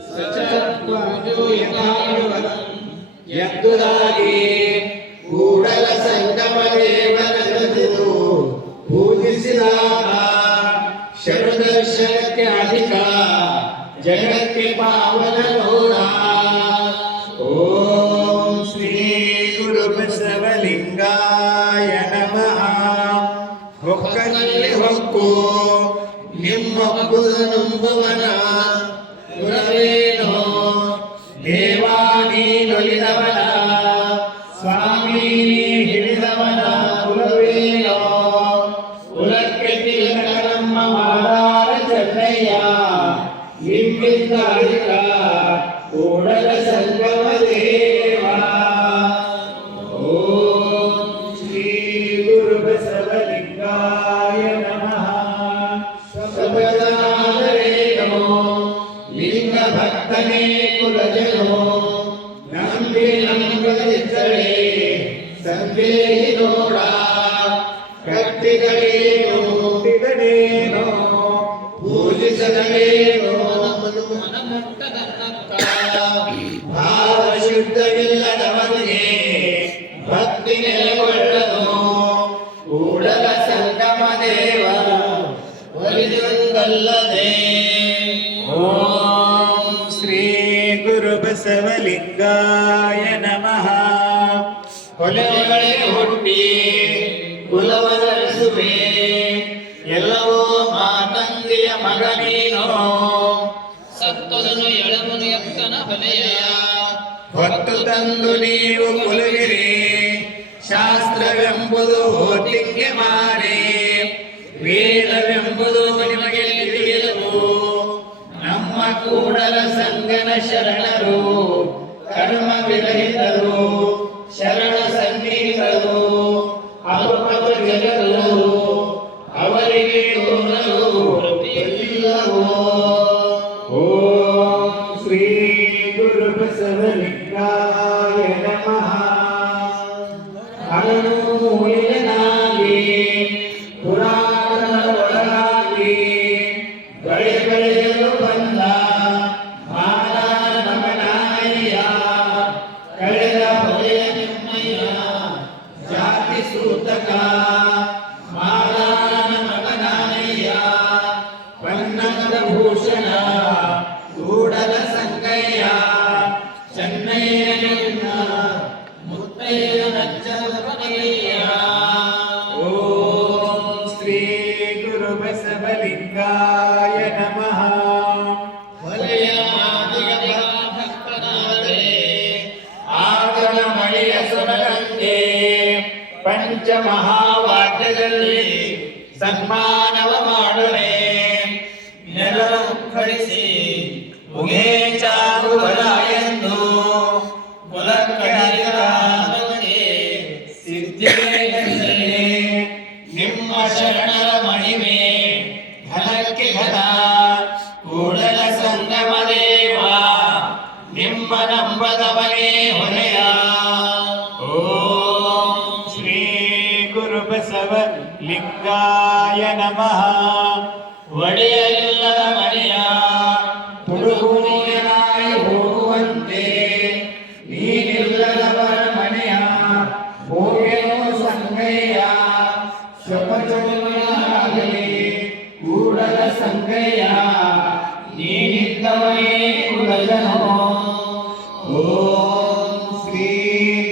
ಸಚತ್ವಜೋ ಯಥಾವರಂ ಯದ್ದುದಾಗಿ ಕೂಡಲ ಸಂಗಮ ದೇವನದು ಪೂಜಿಸಿದಾಗ ಶರಣದರ್ಶನಕ್ಕೆ ಅಧಿಕ ಜಗಕ್ಕೆ ಪಾವನ ನೋಡ. ಓಂ ಶ್ರೀ ಗುರು ಬಸವಲಿಂಗಾಯ ನಮಃ. ಹೊಕ್ಕಲ್ಲಿ ಹೊಕ್ಕು ನಿಮ್ಮೊಕ್ಕುದ ನಂಬುವನ ಕುಲವೇನೋ ದೇವಾ ನೀನೊಲಿದವನ ಸ್ವಾಮಿ ಹಿಡಿದವನ ಕುಲವೇನೋ ಕುಲಕ್ಕೆ ತಿಲಕ ನಮ್ಮ ಮಾದಾರ ಚೆನ್ನಯ್ಯ ನಿಮ್ಮಿಂದ ಅಧಿಕ ಕೂಡಲ ಸಂಗಮ ದೇವ. ಓಂ ಶ್ರೀ ಗುರು ಬಸವಲಿಂಗಾಯ ನಮಃ. ಸಬದನಾದರೇನೋ ಲಿಂಗ ಭಕ್ತನೇ ಕುಲಜನೋ ನಂಬಿ ನಂಬದಿದ್ದರೆ ಸಂದೇಹಿ ನೋಡ ಕಟ್ಟಿಗಳೇನೋ ಮುಟ್ಟಿದನೇನೋ ಪೂಜಿಸದವೇನೋ ಭಾವ ಶುದ್ಧವಿಲ್ಲದವನಿಗೆ ಭಕ್ತಿ ನೆಲೆಗೊಳ್ಳದು ಕೂಡಲ ಸಂಗಮ ದೇವ ಒಲಿದೊಂದಲ್ಲದೆ. ಓಂ ಶ್ರೀ ಗುರು ಬಸವಲಿಂಗಾಯ ನಮಃ. ಹೊಲೆಗಳೇ ಹುಟ್ಟಿ ಕುಲವನರಿಸುವೆ ಎಲ್ಲವೋ ಮಾತಂಗಿಯ ಮಗನೀನೋ ಸತ್ತದನು ಎಳಮುನಿಯಕ್ಕನ ಹೊಲೆಯ ಹೊತ್ತು ತಂದು ನೀವು ಕುಲುಗಿರಿ ಶಾಸ್ತ್ರವೆಂಬುದು ಹೋತಿಂಗೆ ಮಾರಿ ವೇದವೆಂಬುದು ನಿಮಗೆ ತಿಳಿಯಲು ನಮ್ಮ ಕೂಡಲ ಸಂಗನ ಶರಣರು ಕರ್ಮ ವಿರಹಿತರು ಶರಣ ಸಂಗೀತರು ಅಪಪದ ಜಗರು ಅವರಿಗೆ ತೋರಲು ಇಲ್ಲವೋ. ಓಂ ಶ್ರೀ ಗುರು ಬಸವಲಿಂಗಾಯ ನಮಃ. ಅರಳು ಮೂಲೆಯನಾಗಿ ಪುರಾಣದ ಒಳಗಾಗಿ ಬೆಳೆಯಲು ಬಂದ ಮಾನವನಾಯ ಕಳೆದ ಹೊಳೆಯ ನಿಮ್ಮಯ್ಯ ಜಾತಿ ಸೂತಕ ಮಾಲಾನ ಮಗನಾಯ ಪನ್ನದ ಭೂಷಣ ಕೂಡಲ ಸಂಗಯ್ಯ ಚೆನ್ನಯ್ಯನ ಮುತ್ತಯ್ಯ ನಚ್ಚನಯ್ಯ. ಓಂ ಶ್ರೀ ಗುರು ಬಸವಲಿಂಗಾಯ ನಮಃ. ಹೊಲೆಯ ಮಾದಿಗ ಭಕ್ತನಾದೆ ಆಗನ ಮಳೆಯ ಸುರಗಂಗೆ ಪಂಚಮಹಾವಾದ್ಯದಲ್ಲಿ ಸನ್ಮಾನವ ಮಾಡುವೆ ನೆಲ ಕಳಿಸಿ ಉಗೇ ಚಾಗುವರ ಎಂದು ಕುಲಕಡಿಗರಾದವನೇ ಸಿದ್ಧಿಗೆ ನಿಮ್ಮ ಶರಣರ ಮಹಿಮೆ ಘನಕ್ಕೆ ಘನ ಕೂಡಲ ಸಂಗಮ ದೇವ ನಿಮ್ಮ ನಂಬದವನೇ ಹೊರೆಯ. ಓಂ ಶ್ರೀ ಗುರು ಬಸವ ಲಿಂಗಾಯ ನಮಃ. ಒಡೆಯಲಿಲ್ಲದ ಮನೆಯ ತುಡುಗುಣಿಯನಾಗಿ ಹೋಗುವಂತೆ ನೀನಿಲ್ಲದವರ ಮನೆಯ ಹೋಗೆನೋ ಸಂಗಯ್ಯ ಶಪಥವಾಗಲಿ ಕೂಡಲ ಸಂಗಯ್ಯ ನೀನಿದ್ದವನೇ ಕುಲಜನೋ. ಓಂ ಶ್ರೀ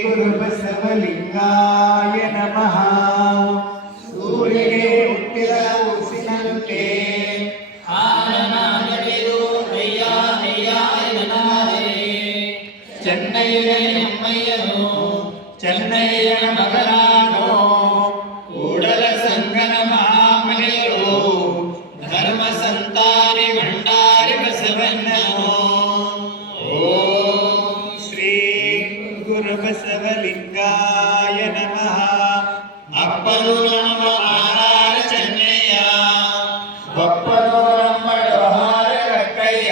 ಗುರು ಬಸವಲಿಂಗಾಯ ನಮಃ. ಸೂರ್ಯಗೆ ಹುಟ್ಟಿದ ಉಸಿನಂತೆ ಆನನಾದೆದು ಅಯ್ಯ ಅಯ್ಯ ಎನ್ನಲಾರೆ. ಚೆನ್ನಯ್ಯನಮ್ಮಯ್ಯನು ಚೆನ್ನಯ್ಯನ ಮಗನಾನೋ ಕೂಡಲ ಸಂಗನ ಮಹಾಮನೆಗಳು ಧರ್ಮ ಸಂತಾನಿ ಭಂಡಾರಿ ಬಸವಣ್ಣನೋ. ಓಂ ಶ್ರೀ ಗುರು ಬಸವಲಿಂಗಾಯ ನಮಃ. ಅಪ್ಪನು ನಮ್ಮ ಆಹಾರ ಚೆನ್ನಯ್ಯ ಒಪ್ಪನು ನಮ್ಮ ವ್ಯವಹಾರ ಕಕ್ಕಯ್ಯ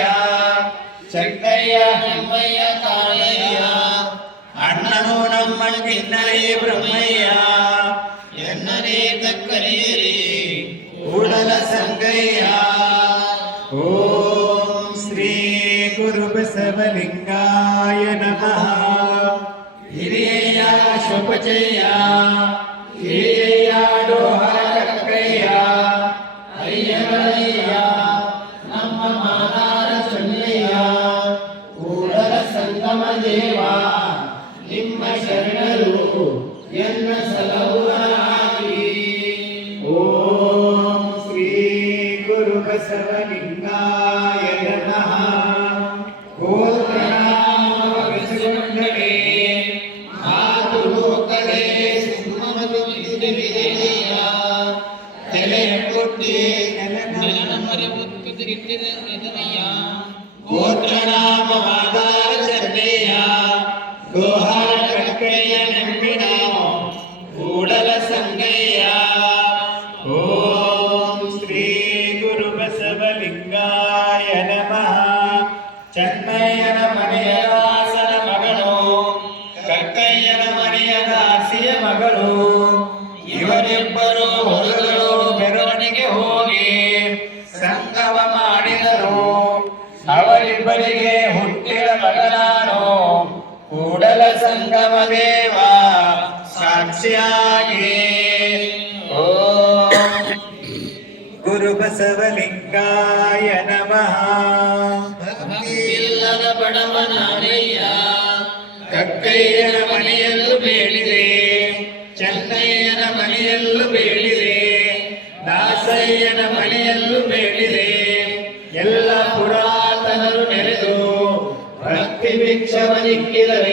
ಚೆಕ್ಕಯ್ಯ ನಮ್ಮಯ್ಯ ಕಾಳಯ್ಯ ಅಣ್ಣನು ನಮ್ಮ ಕಿನ್ನರೇ ಬ್ರಹ್ಮಯ್ಯ ಎನ್ನನೇ ತಕ್ಕನೇರಿ ಕೂಡಲ ಸಂಗಯ್ಯ. ಓಂ ಶ್ರೀ ಗುರು ಬಸವಲಿಂಗಾಯ ನಮಃ. ಹಿರಿಯ ಶುಭಜಯ ಹಿರಿಯ ಡೋಹರ ಕಕ್ಕಯ್ಯ ಅಯ್ಯನಯ್ಯ ನಮ್ಮ ಮಾನಾರ ಚೆನ್ನಯ್ಯ ಕೂಡಲ ಸಂಗಮ ದೇವ ನಿಮ್ಮ ಶರಣರು ಎನ್ನ ಸಲಹುವರಾಗಿ. ಓಂ ಶ್ರೀ ಗುರು ಬಸವಲಿಂಗಾಯ ನಮಃ. ಗೋತ್ರನಾಮವರಿಸಿಕೊಂಡರೆ ಮಾತು ಲೋಕವೇ ಸುಮ್ಮನದು ತಿಳಿದಿದೆಯ ತಲೆಯ ಕೊಟ್ಟಿ ನೆಲನ ಮರೆಯುತ್ತಿದ್ದನಯ್ಯ. ಗೋತ್ರನಾಮವಾದ ಚೆನ್ನಯ್ಯ ದೋಹಾರ ಕಕ್ಕಯ್ಯ ನೆಂಬಿನ ಕೂಡಲ ಸಂಗಯ್ಯ. ಓಂ ಶ್ರೀ ಗುರು ಬಸವಲಿಂಗಾಯ ನಮಃ. ಚೆನ್ನಯ್ಯನ ಮನೆಯ ದಾಸನ ಮಗಳು ಕಕ್ಕಯ್ಯನ ಮನೆಯ ದಾಸಿಯ ಮಗಳು ಇವರಿಬ್ಬರು ಹೊರಗಳು ಮೆರವಣಿಗೆ ಹೋಗಿ ಸಂಗಮ ಮಾಡಿದರು. ಅವರಿಬ್ಬರಿಗೆ ಹುಟ್ಟಿದ ಮಗನಾನು ಕೂಡಲ ಸಂಗಮ ದೇವ ಸಾಕ್ಷಿಯಾಗಿ. ಓಂ ಗುರು ಬಸವಲಿಂಗಾಯ ನಮಃ. ಭಕ್ತಿಯಿಲ್ಲದ ಬಡವನಾನಯ್ಯ ಕಕ್ಕಯ್ಯನ ಮನೆಯಲ್ಲೂ ಬೇಡಿದೆ ಚೆನ್ನಯ್ಯನ ಮನೆಯಲ್ಲೂ ಬೇಡಿದೆ ದಾಸಯ್ಯನ ಮನೆಯಲ್ಲೂ ಬೇಡಿದೆ. ಎಲ್ಲ ಪುರಾತನರು ನೆರೆದು ಭಕ್ತಿ ಭಿಕ್ಷವನಿಕ್ಕಿದರೆ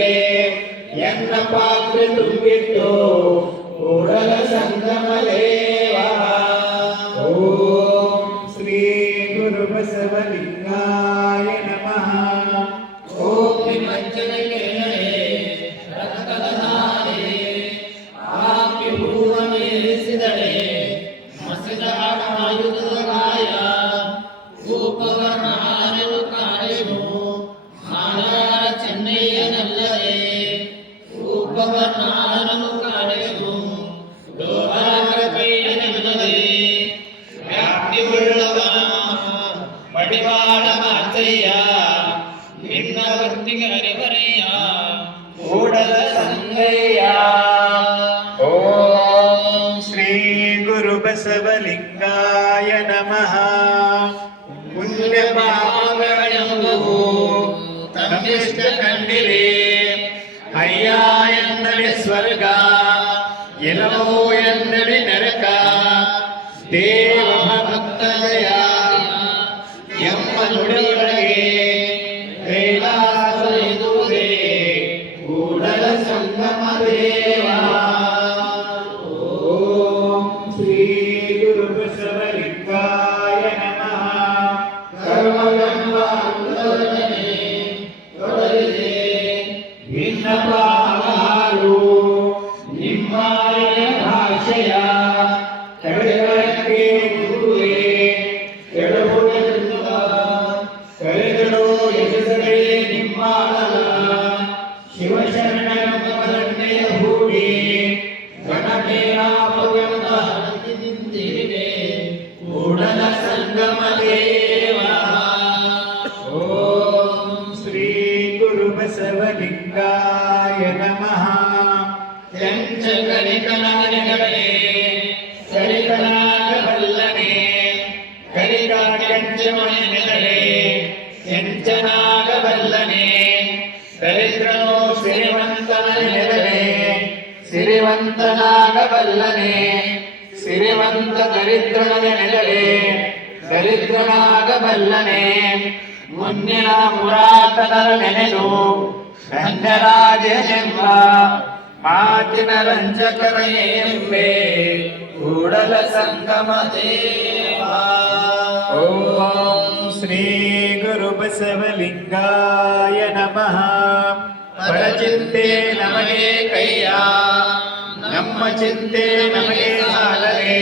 ಬಸವಲಿಂಗಾಯ ನಮಃ. ಪುಣ್ಯ ಪಾಪಗಳೆಂಬುವು ತಮ್ಮಿಷ್ಟ ಕಂಡಿವೆ, ಅಯ್ಯ ಎಂದಡೆ ಸ್ವರ್ಗ, ಎಲ್ಲೋ ಎಂದಡೆ ನರಕ. ದೇವ ಭಕ್ತಯ ಎಂಬ ನುಡಿಯೊಳಗೆ ಕೈಲಾಸ ಇದುವುದೇ ಕೂಡಲ ಸಂಗಮ ದೇವ. ಓಂ ಶ್ರೀ ಗುರು ಬಸವಲಿಂಗಾಯ ನಮಃ. ಕರ್ಮವೆಂಬ ಅಂಗದೊಡನೆ ತೊಡಲಿದೆ ಭಿನ್ನಪಾಲು ನಿಮ್ಮಾಯ ಭಾಷೆಯ ಕಡೆಗಳಕ್ಕೆ ಗುರುವೇ ಕೆಡಹುವುದೆಂಬ ಕರೆಗಳು ಎದುರುಗಡೆ ನಿಮ್ಮಾಳ ಶಿವಶರಣೆಂಬ ದಂಡೆಯ ಹೂಡಿ ಗಣಮೇರಾಪವೆಂಬ ನಿಂತಿದೆ ಕೂಡಲ ಸಂಗಮ ದೇವ. ಓಂ ಶ್ರೀ ಗುರು ಬಸವಲಿಂಗಾಯ ನಮಃ. ಎಂಚ ಕಲಿಕನಾನೆಗಳೇ ಸರಿಕನಾಗಬಲ್ಲನೆ, ಕಲಿಕಾಂಚಮನೆಗಳೇ ಎಂಚನಾಗಬಲ್ಲನೆ. ದರಿದ್ರನೋ ಸಿರಿವಂತನ ನೆದಲೆ ಸಿರಿವಂತನಾಗಬಲ್ಲನೆ, ಸಿರಿವಂತ ದರಿದ್ರನ ನೆದಲೆ ದರಿದ್ರನಾಗಬಲ್ಲನೆ. ಮುನ್ನಿನ ಪುರಾತನರ ನೆನೆದು ಧನ್ಯರಾಜೆಂಬ ಮಾತಿನ ರಂಜಕರ ಎಂಬೆ ಕೂಡಲ ಸಂಗಮ ದೇವ. ಓಂ ಶ್ರೀ ಗುರು ಬಸವಲಿಂಗಾಯ ನಮಃ. ಪರಚಿಂತೆ ನಮಗೆ ಕೈಯ, ನಮ್ಮ ಚಿಂತೆ ನಮಗೆ ಸಾಲದೆ.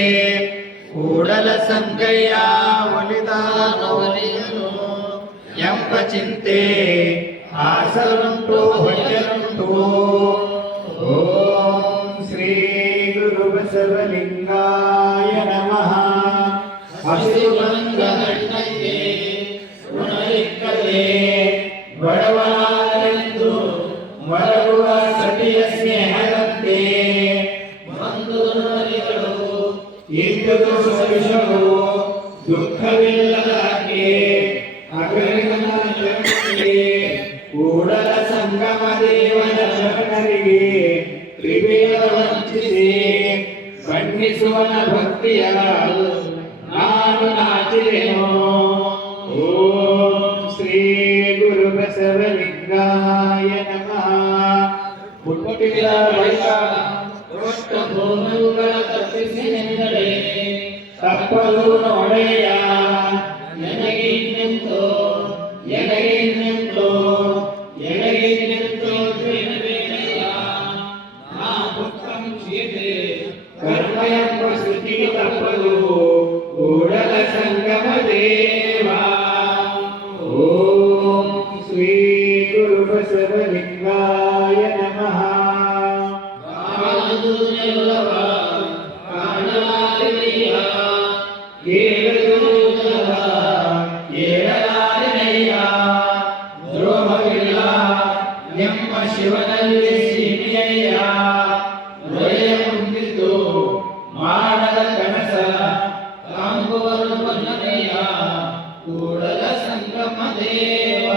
ಕೂಡಲ ಸಂಗಯ್ಯ ಒಲಿದಾನೋ ಎಂಬ ಚಿಂತೆ ಆಸರುಂಟು ಹೊಟ್ಟೆರುಂಟು. ಓಂ ಶ್ರೀ ಗುರು ಬಸವಲಿಂಗಾಯ ನಮಃ. ಹಸಿರು ಬಂದ ಹಣ್ಣಕ್ಕೆ ಋಣವಿಕ್ಕದೆ ಬಡವನಾದರೆಂದು ಮರಗುವ ಸತಿಯ ಸ್ನೇಹದಂತೆ ಬಂದು ಋಣಿಗಳು ಇಂದು ಸವಿಷವು ದುಃಖವಿಲ್ಲದಾಕೆ ಅಗಲಿಗೆ ಕೂಡಲ ಸಂಗಮ ದೇವನ ಶರಣರಿಗೆ ತ್ರಿವೇದ ವಂಚಿಸಿ ಬಣ್ಣಿಸುವನ ಭಕ್ತಿಯ ನಾನು ನಾಚಿದೆನು. ಓಂ ಶ್ರೀ ಗುರು ಬಸವಲಿಂಗಾಯ ನಮಃ. ಹುಟ್ಟಿದ ಬಳಿಕ ದೊಡ್ಡ ಭೂಮಿಗಳ ತಪ್ಪಿಸಿನೆಂದರೆ ತಪ್ಪಲು ನೋಡೆಯ. ನನಗೆ ಇನ್ನೆಂತೋ ಎನಗೆ ಇನ್ನೆಂತೋ ಎನಗೆ ಇನ್ನೆಂತೋ ಬೇಡಬೇಡಯ್ಯ. ನಾ ಭಕ್ತಂ ಕ್ಷೇತ್ರೆ ಕರ್ಮ ಎಂಬ ಶ್ರುತಿಗೆ ತಪ್ಪಲು ಕೂಡಲ ಸಂಗಮ ದೇವ. ಓಂ ಶ್ರೀ ಗುರು ಬಸವಲಿಂಗಾಯ ನಮಃ. ಕಾಣುವುದೆಲ್ಲವ ಕಾಣಲಾರಿದೆಯ, ಕೇಳುವುದೆಲ್ಲವ ಕೇಳಲಾರಿದೆಯ. ದ್ರೋಹವಿಲ್ಲ ನಿಮ್ಮ ಶಿವನಲ್ಲಿ ಸೀಮೆಯಯ್ಯ. ದೊರೆಯ ಮುಂದಿದ್ದು ಮಾಡದ ಕನಸ ಕಾಂಬುವರು ಬನ್ನನೆಯ ಕೂಡಲ ಸಂಗಮ ದೇವ.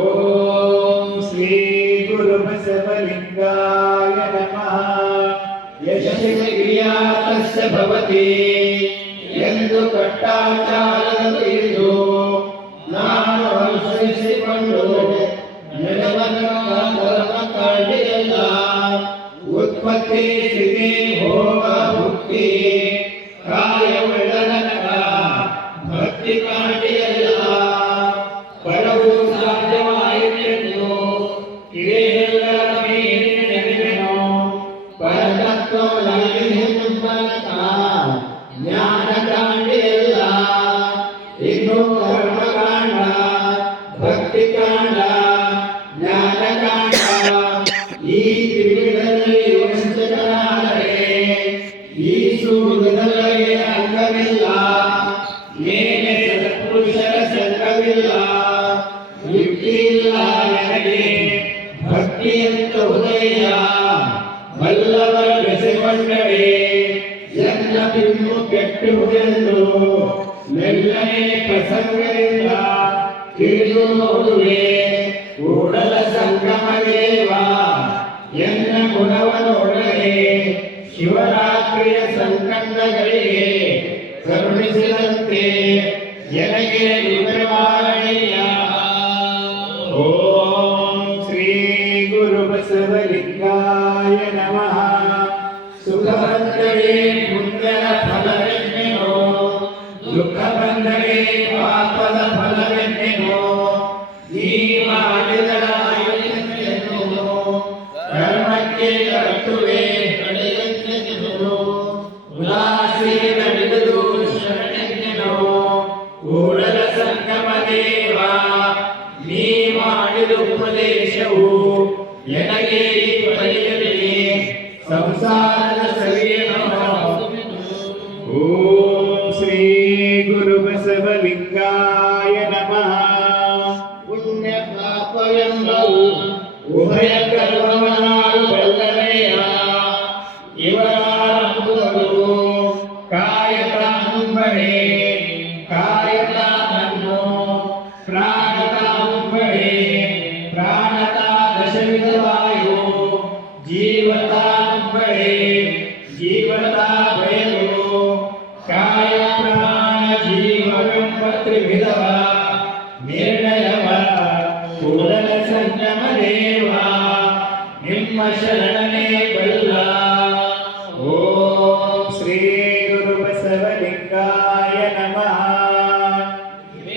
ಓಂ ಶ್ರೀ ಗುರು ಬಸವಲಿಂಗಾಯ ನಮಃ. ಯಶಸ್ವಿಯಾತಸ್ಯ ಭವತಿ ಎಂದು ಕಟ್ಟಾಚಾರದ ತಿಳಿದು ನಾನು ಅನುಸರಿಸಿಕೊಂಡು ನೆಲವನ್ನ ಧರ್ಮ ಕಾಡಿಯಲ್ಲ. ಉತ್ಪತ್ತಿ ಸ್ಥಿತಿ ಭೋಗ ಭುಕ್ತಿ ಕಾಯವೆಳನಕ ಭಕ್ತಿ ಕಾಡಿಯಲ್ಲ. ಪರವು ಸಾಧ್ಯವಾಯಿತೆಂದು ಕಿರಿಯೆಲ್ಲರ ಮೇಲೆ ನೆನೆವೆನು. ಪರತತ್ವದಲ್ಲಿ ನಿಂಬನಕ ಜ್ಞಾನ ಕಾಂಡಿಯಲ್ಲ. ಇನ್ನು ಕರ್ಮಕಾಂಡ ಭಕ್ತಿ ಕಾಂಡ ಜ್ಞಾನ ಕಾಂಡ ಈ ತ್ರಿವಿಧದಲ್ಲಿ ವಂಚಕರಾದರೆ ಈ ಸೂರ್ಯದಲ್ಲಿ ಅಂಗವಿಲ್ಲ. ಮೇಲೆ ಸತ್ಪುರುಷರ ಸಂಘವಿಲ್ಲ. ಯುಕ್ತಿ ಇಲ್ಲ ನನಗೆ ಭಕ್ತಿಯಂತ ಉದಯ ಬಲ್ಲವರ ಬೆಸೆಕೊಂಡರೆ ಬಿಡುವುದೆಂದು ಮೆಲ್ಲನೆ ಪ್ರಸಂಗದಿಂದ ತಿಳಿದು ನೋಡುವೆ. ಕೂಡಲ ಸಂಗಮ ದೇವ ಎನ್ನ ಗುಣವನೊಡನೆ ಶಿವರಾತ್ರಿಯ ಸಂಕಟಗಳಿಗೆ ಕರುಣಿಸಿದಂತೆ ಎನಗೆ ವಿವರವಾರಯ್ಯ. ಓಂ ಶ್ರೀ ಗುರು ಬಸವಲಿಂಗಾಯ ನಮಃ. ಸುಖ ಬಂದರೆ ಪುಣ್ಯದ ಫಲವೆನ್ನೆನೋ, ದುಃಖ ಬಂದರೆ ಪಾಪದ ಫಲವೆನ್ನೆನೋ. ನೀ ಮಾಡಿದರಾಯುಧೆನ್ನೆನೋ, ಕರ್ಮಕ್ಕೆ ಕರ್ತುವೆ ಕಡೆಯೆನ್ನೆನೋ. ಉದಾಸೀನ ಬಿಡುದು ಶರಣೆನ್ನೆನೋ. ಕೂಡಲ ಸಂಗಮ ದೇವ ನೀ ಮಾಡಿದ ಉಪದೇಶವು ಎನಗೆ ಪಡೆಯಲಿ ಸಂಸಾರದ ಸರಿಯೇನೋ. ಓಂ ಶ್ರೀ ಗುರು ಬಸವಲಿಂಗಾಯ ನಮಃ. ಪುಣ್ಯ ಪಾಪವೆಂಬವು ಉಭಯ ಕರ್ಮವನಾರು ಬಲ್ಲನೆಯ. ಇವರಾಂಬುವರು ಕಾಯತಾಂಬಳೆ ಕಾಯತಾನನ್ನು, ಪ್ರಾಣತಾಂಬಳೆ ಪ್ರಾಣತಾ ದಶವಿಧ ವಾಯು, ಜೀವತಾಂಬಳೆ ಜೀವತಾ ಬಯಲು. ಕಾಯ ಪ್ರಾಣ ಜೀವವೆಂಬ ತ್ರಿವಿಧವ ನಿರ್ಣಯವ ಕೂಡಲ ಸಂಗಮ ದೇವ ನಿಮ್ಮ ಶರಣನೆ ಬಲ್ಲ. ಓಂ ಶ್ರೀ ಗುರು ಬಸವಲಿಂಗಾಯ ನಮಃ.